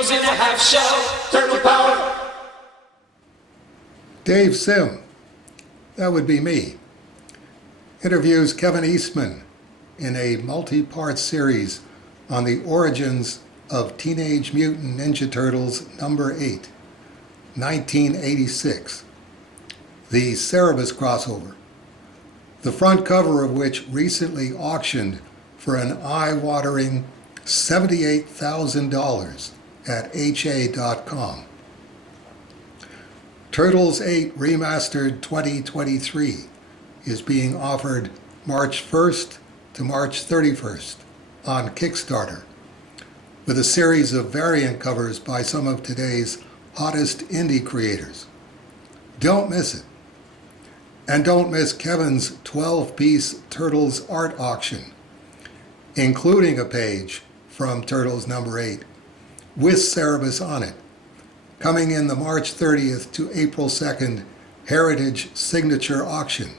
heroes in a half shell. Turtle power. Dave Sim, that would be me, interviews Kevin Eastman in a multi-part series on the origins of Teenage Mutant Ninja Turtles number 8, 1986, the Cerebus crossover, the front cover of which recently auctioned for an eye-watering $78,000 at HA.com. Turtles 8 Remastered 2023 is being offered March 1st to March 31st on Kickstarter, with a series of variant covers by some of today's hottest indie creators. Don't miss it. And don't miss Kevin's 12-piece Turtles art auction, including a page from Turtles number 8 with Cerebus on it, coming in the March 30th to April 2nd Heritage Signature Auction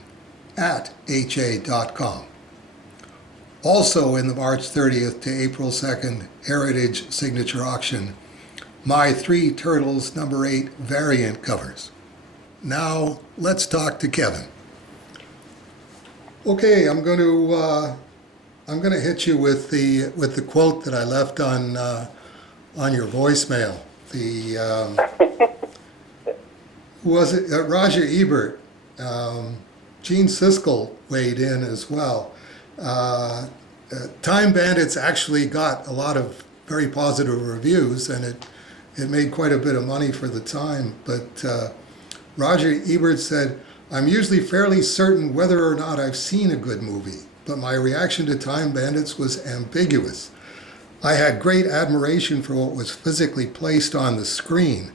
at HA.com. Also in the March 30th to April 2nd Heritage Signature Auction, my 3 Turtles number 8 variant covers. Now let's talk to Kevin. Okay, I'm going to hit you with the quote that I left on your voicemail. The who was it? Roger Ebert. Gene Siskel weighed in as well. Time Bandits actually got a lot of very positive reviews, and it made quite a bit of money for the time. But Roger Ebert said, "I'm usually fairly certain whether or not I've seen a good movie, but my reaction to Time Bandits was ambiguous. I had great admiration for what was physically placed on the screen,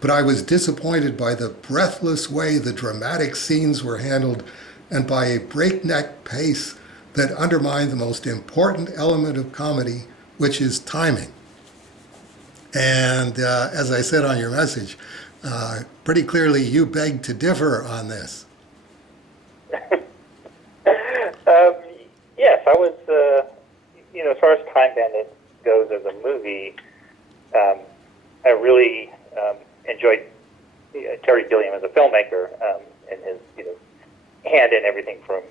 but I was disappointed by the breathless way the dramatic scenes were handled and by a breakneck pace that undermined the most important element of comedy, which is timing." And as I said on your message, pretty clearly you beg to differ on this. Yes, I was, as far as Time Bandit goes as a movie, I really enjoyed Terry Gilliam as a filmmaker and his, hand in everything from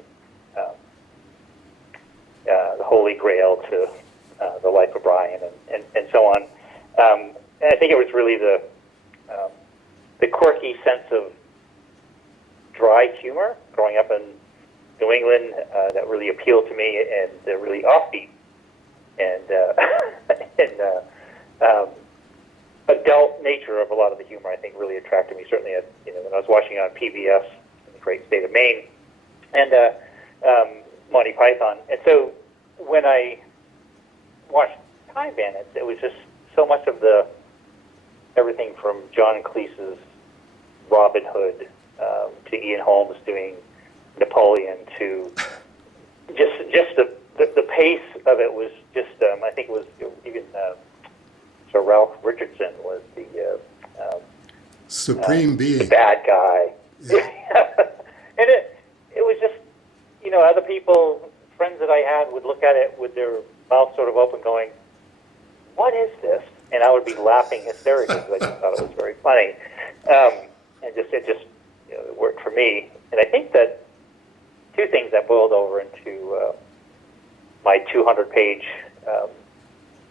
The Holy Grail to The Life of Brian and so on. And I think it was really the quirky sense of dry humor growing up in New England that really appealed to me, and the really offbeat and adult nature of a lot of the humor, I think, really attracted me. Certainly, when I was watching it on PBS in the great state of Maine, and Monty Python. And so when I watched Time Bandits, it was just so much of everything from John Cleese's Robin Hood to Ian Holmes doing Napoleon to just the pace of it was just I think it was even so Ralph Richardson was the Supreme Being, the bad guy. Yeah. And it was just other people, friends that I had, would look at it with their mouth sort of open going, "What is this?" And I would be laughing hysterically because I just thought it was very funny. And it just it worked for me. And I think that two things that boiled over into my 200-page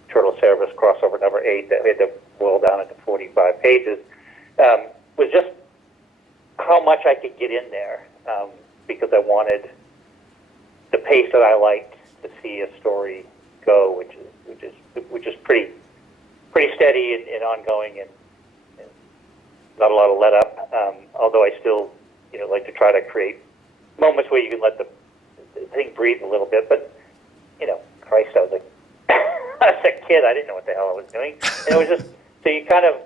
Turtle Cerebus crossover number 8 that we had to boil down into 45 pages was just how much I could get in there because I wanted the pace that I liked to see a story go, which is pretty steady and ongoing and not a lot of let up. Although I still like to try to create moments where you can let the thing breathe a little bit. But Christ, I was like I was a kid. I didn't know what the hell I was doing. And it was just so you kind of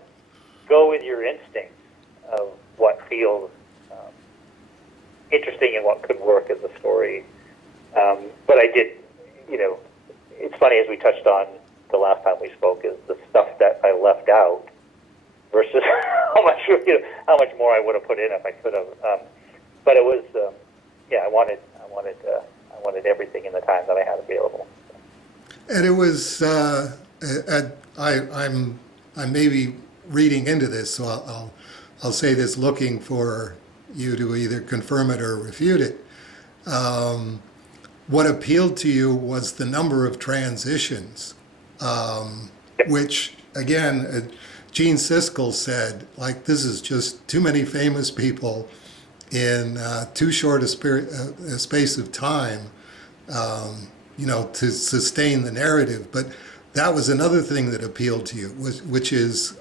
go with your instincts of what feels interesting and what could work as a story. But I did, it's funny, as we touched on the last time we spoke, is the stuff that I left out versus how much more I would have put in if I could have. But it was, I wanted everything in the time that I had available. And it was, I'm I may be reading into this, so I'll say this looking for you to either confirm it or refute it. What appealed to you was the number of transitions, which, again, Gene Siskel said, like, this is just too many famous people in too short a space of time, to sustain the narrative. But that was another thing that appealed to you, which is,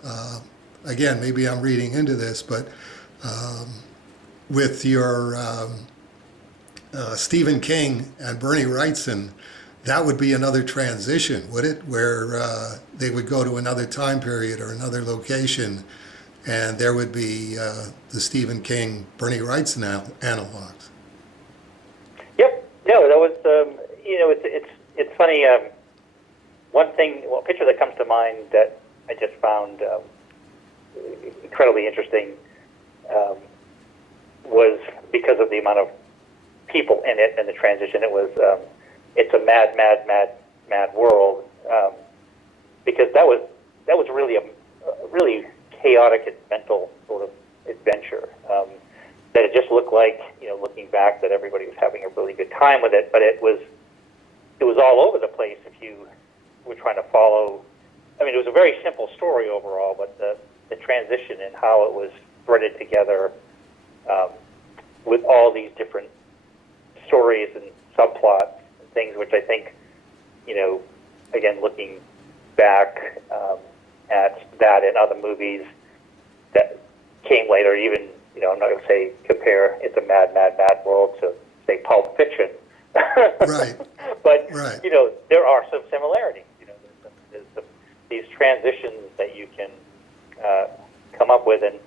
again, maybe I'm reading into this, but with your Stephen King and Bernie Wrightson, that would be another transition, would it? Where they would go to another time period or another location, and there would be the Stephen King, Bernie Wrightson analogs. Yep. No, that was, it's funny. One picture that comes to mind that I just found incredibly interesting was because of the amount of people in it and the transition. It was, it's a mad, mad, mad, mad world, because that was really a really chaotic and mental sort of adventure. That it just looked like, looking back, that everybody was having a really good time with it, but it was all over the place if you were trying to follow. I mean, it was a very simple story overall, but the transition and how it was threaded together with all these different stories and subplots and things, which I think, again, looking back at that and other movies that came later, even, I'm not going to say compare It's a Mad, Mad, Mad World to, say, Pulp Fiction. Right. But, right. There are some similarities. There's these transitions that you can come up with and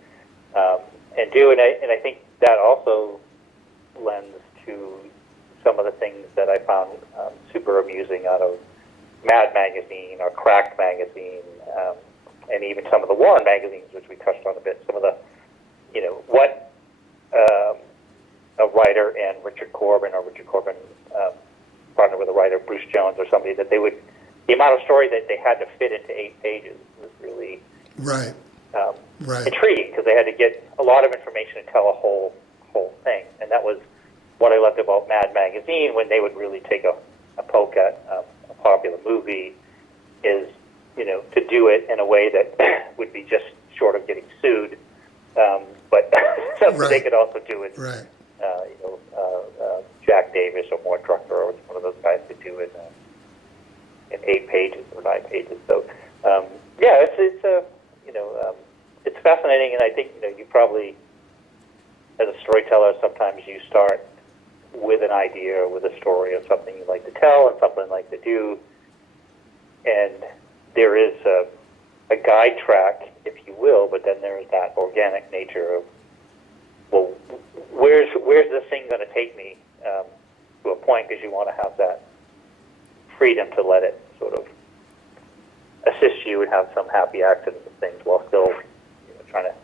do, and I think that also lends to some of the things that I found super amusing out of Mad Magazine or Cracked Magazine, and even some of the Warren magazines, which we touched on a bit. Some of the, what a writer and Richard Corbin partnered with a writer, Bruce Jones, or somebody, that they would, the amount of story that they had to fit into 8 pages was really right. Intriguing, because they had to get a lot of information and tell a whole thing. And that was what I loved about Mad Magazine, when they would really take a poke at a popular movie, is, to do it in a way that would be just short of getting sued, but something right. they could also do it. Right. Jack Davis or Mort Drucker, or one of those guys, could do it in 8 pages or 9 pages. So, it's fascinating, and I think you probably, as a storyteller, sometimes you start with an idea or with a story of something you like to tell and something you like to do, and there is a guide track, if you will, but then there is that organic nature of, well, where's this thing going to take me to a point, because you want to have that freedom to let it sort of assist you and have some happy accidents and things, while still trying to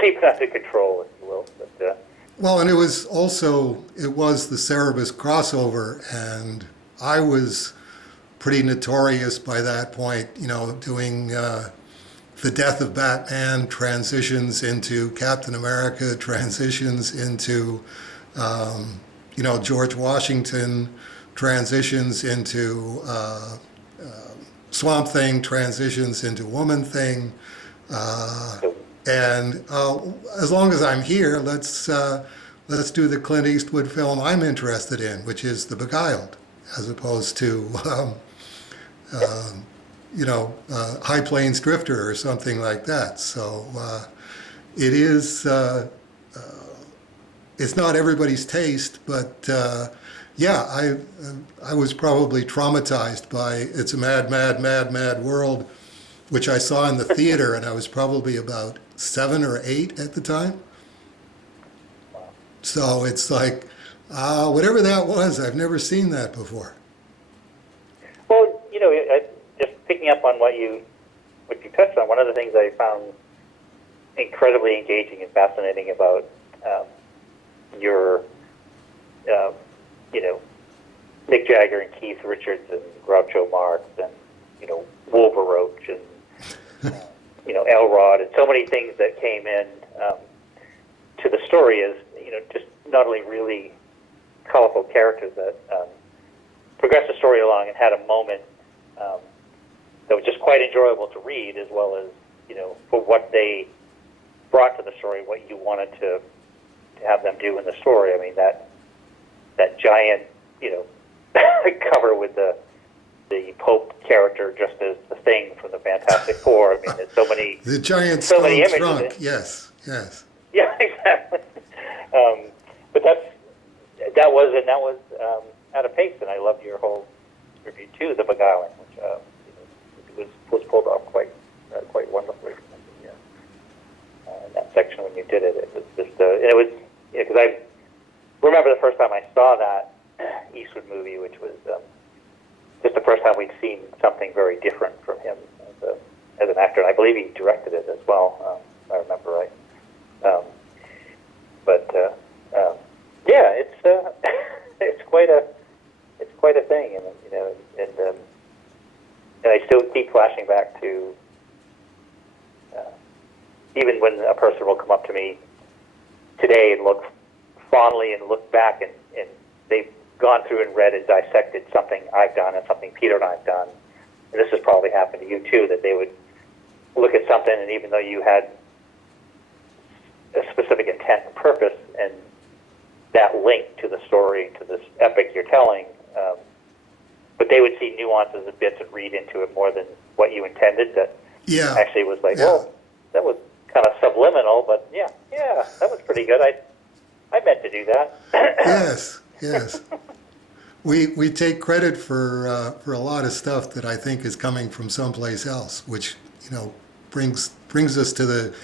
keep it under control, if you will. But, well, and it was the Cerebus crossover, and I was pretty notorious by that point, doing the death of Batman, transitions into Captain America, transitions into, George Washington, transitions into Swamp Thing, transitions into Woman Thing. And as long as I'm here, let's do the Clint Eastwood film I'm interested in, which is The Beguiled, as opposed to High Plains Drifter or something like that. So it is. It's not everybody's taste, but I was probably traumatized by It's a Mad, Mad, Mad, Mad World, which I saw in the theater, and I was probably about 7 or 8 at the time. So it's like, whatever that was, I've never seen that before. well, just picking up on what you touched on, one of the things I found incredibly engaging and fascinating about your, Mick Jagger and Keith Richards and Groucho Marx and Wolveroach and Elrod and so many things that came in to the story as just not only really colorful characters that progressed the story along and had a moment that was just quite enjoyable to read, as well as for what they brought to the story, what you wanted to have them do in the story. I mean that giant cover with the Pope character just as the Thing from the Fantastic Four. I mean, there's so many the giant so many stone images. trunk. Yes. Yeah, exactly. But that was at a pace, and I loved your whole review too, The Beguiling, which was pulled off quite wonderfully. In that section when you did it, it was just it was because I remember the first time I saw that Eastwood movie, which was just the first time we'd seen something very different from him as an actor, and I believe he directed it as well. If I remember right. Yeah, it's quite a thing, and I still keep flashing back to even when a person will come up to me today and look fondly and look back and they've gone through and read and dissected something I've done and something Peter and I've done, and this has probably happened to you too, that they would look at something and even though you had a specific intent and purpose and that link to the story, to this epic you're telling, but they would see nuances and bits and read into it more than what you intended. That actually was like, well, that was kind of subliminal, but yeah, that was pretty good. I meant to do that. Yes. We take credit for a lot of stuff that I think is coming from someplace else, which brings us to the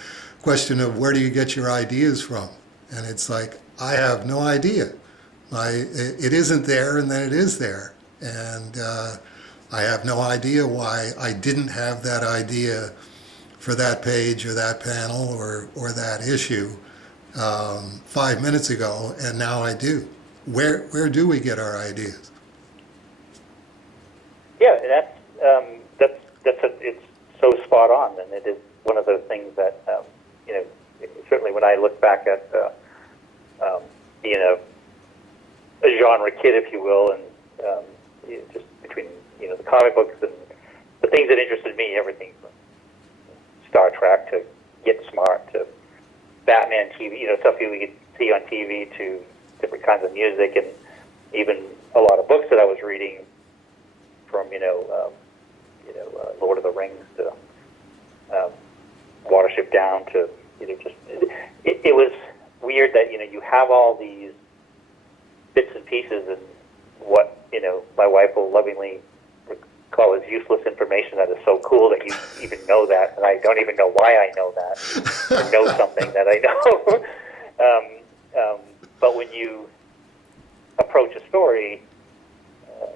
question of where do you get your ideas from? And it's like, I have no idea. It isn't there, and then it is there, and I have no idea why I didn't have that idea for that page or that panel or that issue 5 minutes ago, and now I do. Where do we get our ideas? Yeah, and it's so spot on, and it is one of those things that certainly when I look back at being a genre kid, if you will, and just between the comic books and the things that interested me, everything from Star Trek to Get Smart to Batman TV, stuff you could see on TV, to different kinds of music, and even a lot of books that I was reading from Lord of the Rings to Watership Down to just it was weird that you have all these bits and pieces and what my wife will lovingly call as useless information that is so cool that you even know that, and I don't even know why I know that, or know something that I know. But when you approach a story,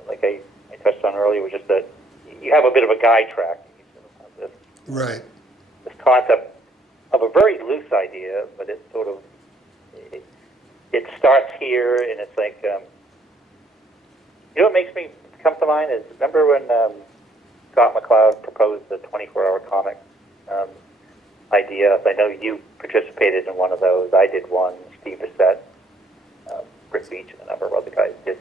like I touched on earlier, was just that you have a bit of a guide track. Right. This concept of a very loose idea, but it's sort of it starts here, and it's like what makes me come to mind is, remember when Scott McCloud proposed the 24-hour comic idea? I know you participated in one of those. I did one. Steve Bissett, Rick Beach, and a number of other guys did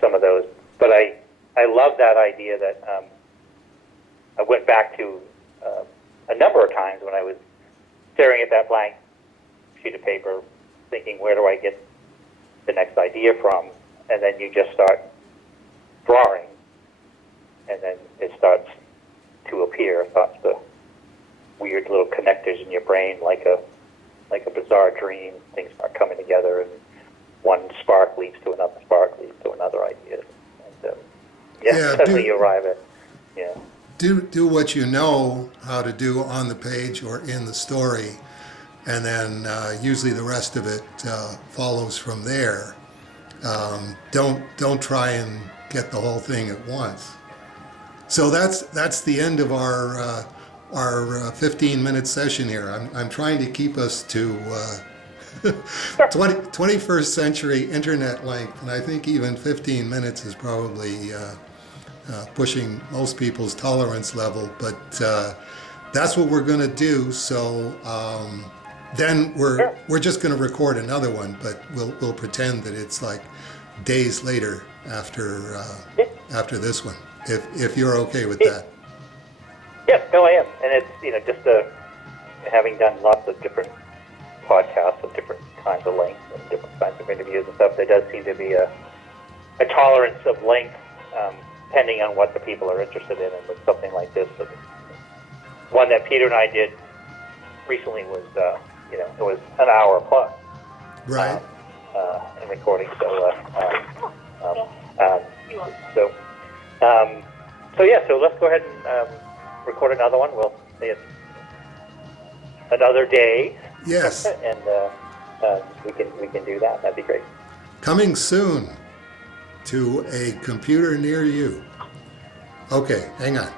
some of those. But I love that idea that I went back to a number of times when I was staring at that blank sheet of paper, thinking, where do I get the next idea from? And then you just start drawing, and then it starts to appear. It starts to weird little connectors in your brain, like a bizarre dream. Things start coming together, and one spark leads to another spark leads to another idea. And suddenly you arrive at Do what you know how to do on the page or in the story, and then usually the rest of it follows from there. Don't try and get the whole thing at once. So that's the end of our 15-minute session here. I'm trying to keep us to 21st century internet length, and I think even 15 minutes is probably pushing most people's tolerance level, but that's what we're going to do. So then we're just going to record another one, but we'll pretend that it's like days later after this one, if you're okay with that. Yes, no, I am, and it's just having done lots of different podcasts of different kinds of length and different kinds of interviews and stuff. There does seem to be a tolerance of length, depending on what the people are interested in, and with something like this, one that Peter and I did recently was, it was an hour plus. Right. In recording, so let's go ahead and record another one. We'll say it's another day. Yes. And we can do that. That'd be great. Coming soon to a computer near you. Okay, hang on.